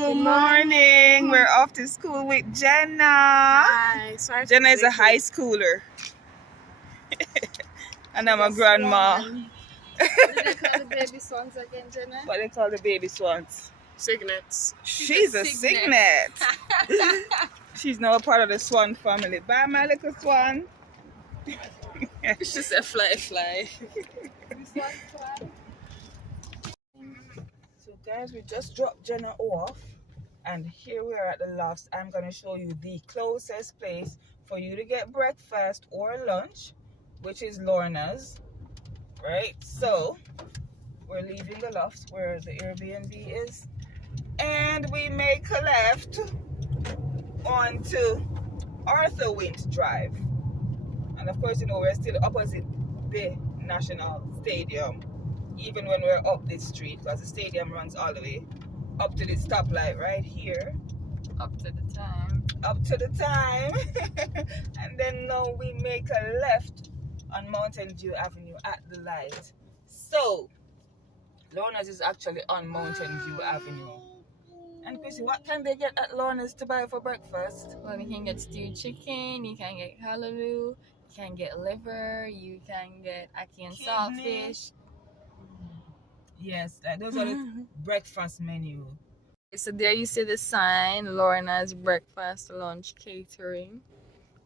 Good morning. We're off to school with Jenna. Hi. Sorry. Jenna is a high schooler. And I'm a grandma. What do they call the baby swans again, Jenna? What they call the baby swans? Cygnets. She's a cygnet. She's now a part of the swan family. Bye, my little swan. It's just a fly. So guys, we just dropped Jenna off. And here we are at the lofts. I'm going to show you the closest place for you to get breakfast or lunch, which is Lorna's. Right? So, we're leaving the lofts where the Airbnb is. And we make a left onto Arthur Wint Drive. And of course, you know, we're still opposite the National Stadium, even when we're up this street, because the stadium runs all the way up to the stoplight right here. Up to the time. Up to the time. And then now we make a left on Mountain View Avenue at the light. So, Lorna's is actually on Mountain View Avenue. And Chrissy, what can they get at Lorna's to buy for breakfast? Well, you can get stewed chicken, you can get callaloo, you can get liver, you can get ackee and saltfish. Yes, those are the breakfast menu. So there you see the sign, Lorna's Breakfast Lunch Catering,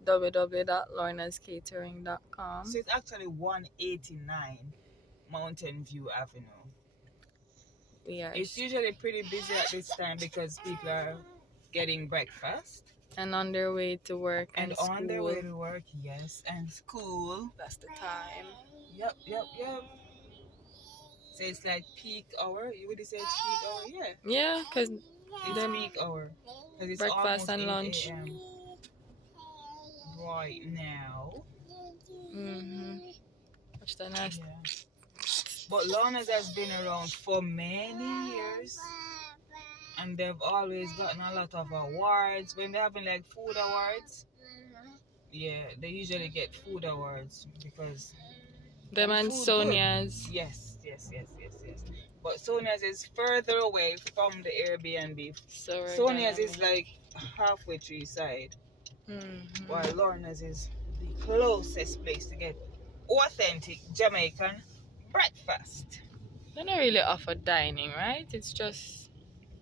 www.lornascatering.com. So it's actually 189 Mountain View Avenue. It's usually pretty busy at this time because people are getting breakfast. And on their way to work and school. On their way to work, yes, and school. That's the time. Yep. So it's like peak hour. You would say it's peak hour? Yeah, because it's peak hour. It's breakfast and lunch. Right now. Watch the nice. Yeah. But Lorna's has been around for many years. And they've always gotten a lot of awards. When they're having like food awards, yeah, they usually get food awards because them and Sonia's. Yes. But Sonia's is further away from the Airbnb. So Sonia's is like halfway to the side, while Lorna's is the closest place to get authentic Jamaican breakfast. They don't really offer dining, right? It's just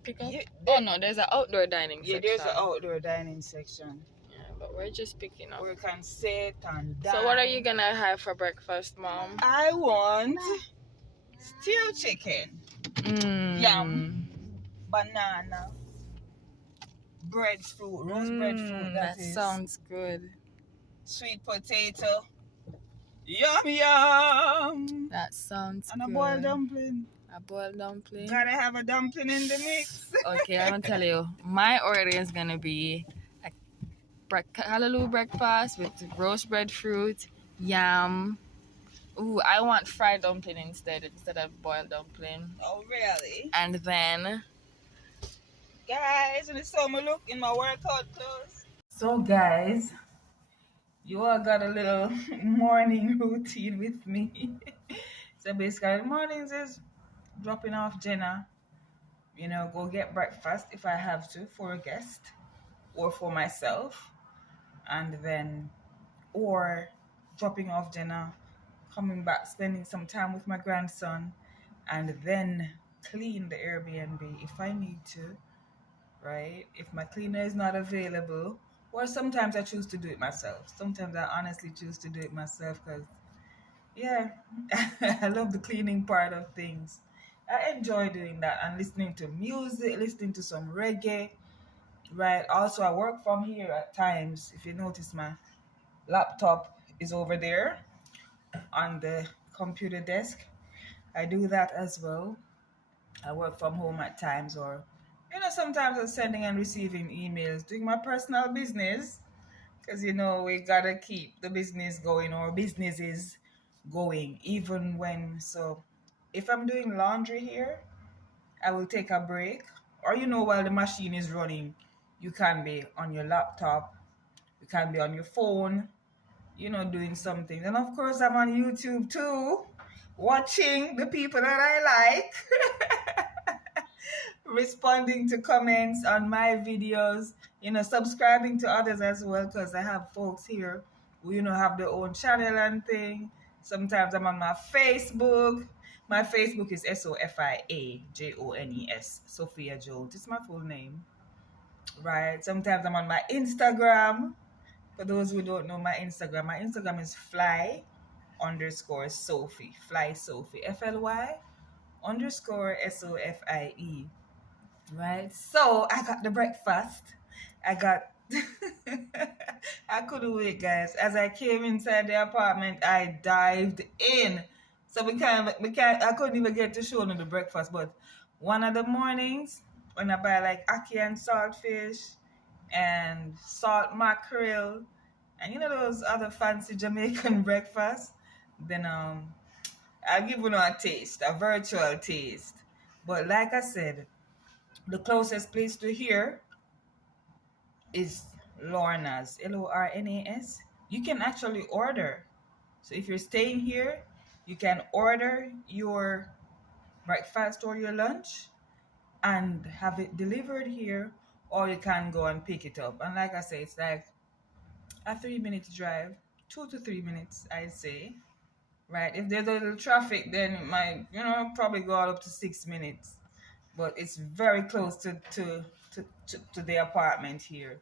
pick up. Oh no, there's an outdoor dining section. Yeah, there's an outdoor dining section. Yeah, but we're just picking up. We can sit and dine. So what are you gonna have for breakfast, Mom? I want stewed chicken, yam, banana, breadfruit, roast breadfruit. That sounds good. Sweet potato. Yum. That sounds and good. And a boiled dumpling. A boiled dumpling. Gotta have a dumpling in the mix. Okay, I'm gonna tell you. My order is gonna be a callaloo breakfast with roast breadfruit, yam. Ooh, I want fried dumpling instead of boiled dumpling. Oh, really? And then, guys, in the summer look in my workout clothes. So, guys, you all got a little morning routine with me. So basically, mornings is dropping off Jenna, you know, go get breakfast if I have to for a guest or for myself, and then, or dropping off Jenna, coming back, spending some time with my grandson, and then clean the Airbnb if I need to, right? If my cleaner is not available, or sometimes I choose to do it myself. Sometimes I honestly choose to do it myself because, yeah, I love the cleaning part of things. I enjoy doing that and listening to music, listening to some reggae, right? Also, I work from here at times. If you notice, my laptop is over there on the computer desk. I do that as well. I work from home at times, or you know, sometimes I'm sending and receiving emails, doing my personal business, because you know we gotta keep the business going, or businesses going, even when. So if I'm doing laundry here, I will take a break, or you know, while the machine is running, you can be on your laptop, you can be on your phone, you know, doing something. And of course, I'm on YouTube too, watching the people that I like. responding to comments on my videos, subscribing to others as well, because I have folks here who, have their own channel and thing. Sometimes I'm on my Facebook. My Facebook is SOFIAJONES, Sophia Jones. It's my full name, right? Sometimes I'm on my Instagram. For those who don't know my Instagram is fly_Sophie, fly Sophie, FLY_SOFIE. Right. So I got the breakfast. I got I couldn't wait, guys. As I came inside the apartment, I dived in. So I couldn't even get to show them the breakfast. But one of the mornings when I buy like ackee and saltfish and salt mackerel and those other fancy Jamaican breakfasts, then I'll give you a taste, a virtual taste. But like I said, the closest place to here is Lorna's, Lornas. You can actually order. So if you're staying here, you can order your breakfast or your lunch and have it delivered here, or you can go and pick it up. And like I say, it's like a 3 minute drive, 2 to 3 minutes, I'd say. Right? If there's a little traffic, then it might, probably go all up to 6 minutes. But it's very close to the apartment here.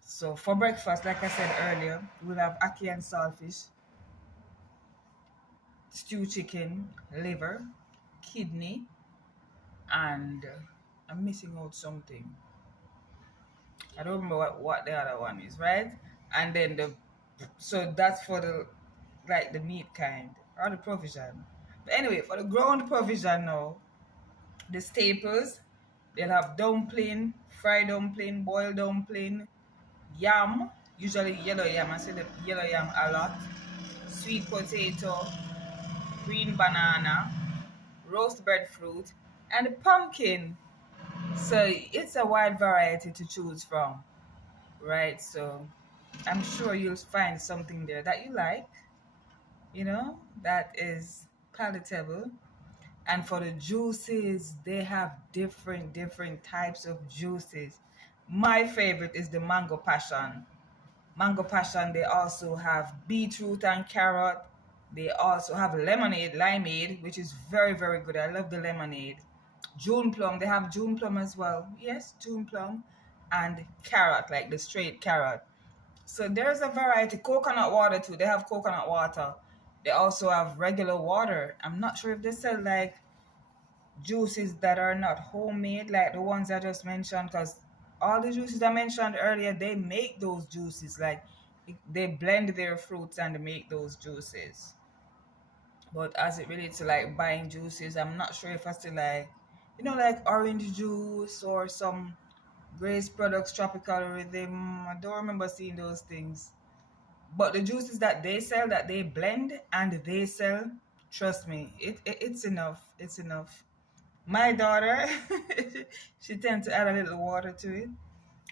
So for breakfast, like I said earlier, we'll have ackee and saltfish, stew chicken, liver, kidney, and I'm missing out something. I don't remember what the other one is, right? And then so that's for the meat kind or the provision. But anyway, for the ground provision now, the staples, they'll have dumpling, fried dumpling, boiled dumpling, yam, usually yellow yam. I say the yellow yam a lot. Sweet potato, green banana, roast breadfruit, and pumpkin. So it's a wide variety to choose from, right? So I'm sure you'll find something there that you like, that is palatable. And for the juices, they have different types of juices. My favorite is the mango passion. Mango passion, they also have beetroot and carrot. They also have lemonade, limeade, which is very, very good. I love the lemonade. June plum, they have June plum as well. Yes, June plum. And carrot, like the straight carrot. So there's a variety. Coconut water too. They have coconut water. They also have regular water. I'm not sure if they sell like juices that are not homemade, like the ones I just mentioned, because all the juices I mentioned earlier, they make those juices. Like they blend their fruits and they make those juices. But as it relates to like buying juices, I'm not sure if I still like, like orange juice or some Grace Products Tropical Rhythm. I don't remember seeing those things. But the juices that they sell, that they blend and they sell, trust me, it's enough. It's enough. My daughter, she tends to add a little water to it.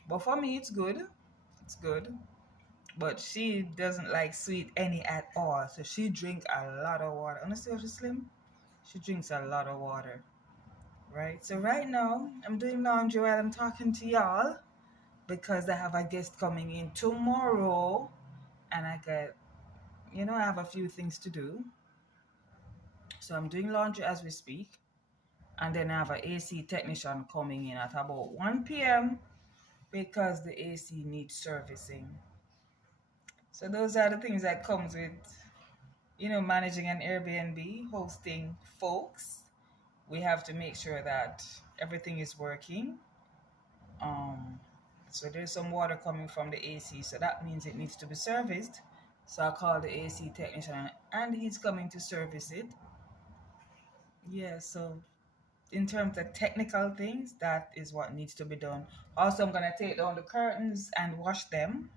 But for me, it's good. It's good. But she doesn't like sweet any at all. So she drinks a lot of water. Honestly, she's slim. She drinks a lot of water. Right? So right now, I'm doing laundry while I'm talking to y'all because I have a guest coming in tomorrow. And I have a few things to do. So I'm doing laundry as we speak. And then I have an AC technician coming in at about 1 p.m. because the AC needs servicing. So those are the things that comes with, managing an Airbnb, hosting folks. We have to make sure that everything is working. So there's some water coming from the AC, so that means it needs to be serviced. So I call the AC technician and he's coming to service it. Yeah, so in terms of technical things, that is what needs to be done. Also, I'm going to take down the curtains and wash them.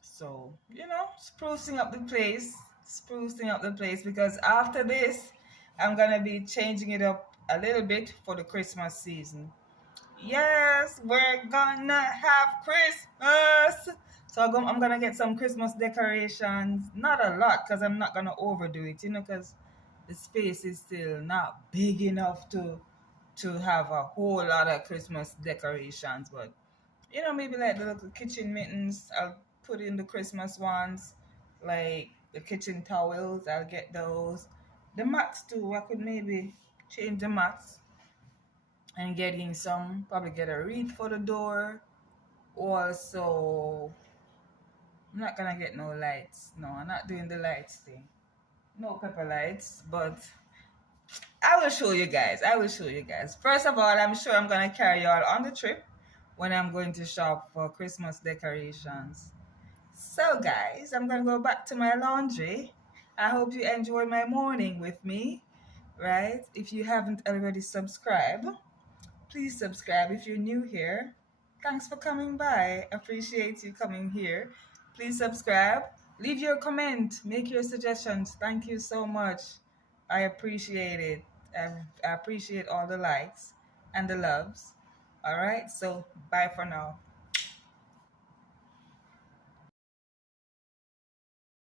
So, sprucing up the place because after this, I'm going to be changing it up a little bit for the Christmas season. Yes, we're gonna have Christmas. So I'm gonna get some Christmas decorations. Not a lot because I'm not gonna overdo it, because the space is still not big enough to to have a whole lot of Christmas decorations, but maybe like the little kitchen mittens, I'll put in the Christmas ones, like the kitchen towels, I'll get those. The mats too, I could maybe change the mats and getting some, probably get a wreath for the door. Also, I'm not gonna get no lights. No, I'm not doing the lights thing. No pepper lights, but I will show you guys. I will show you guys. First of all, I'm sure I'm gonna carry y'all on the trip when I'm going to shop for Christmas decorations. So, guys, I'm gonna go back to my laundry. I hope you enjoyed my morning with me, right? If you haven't already subscribed, please subscribe if you're new here. Thanks for coming by. Appreciate you coming here. Please subscribe. Leave your comment. Make your suggestions. Thank you so much. I appreciate it. I appreciate all the likes and the loves. All right. So, bye for now.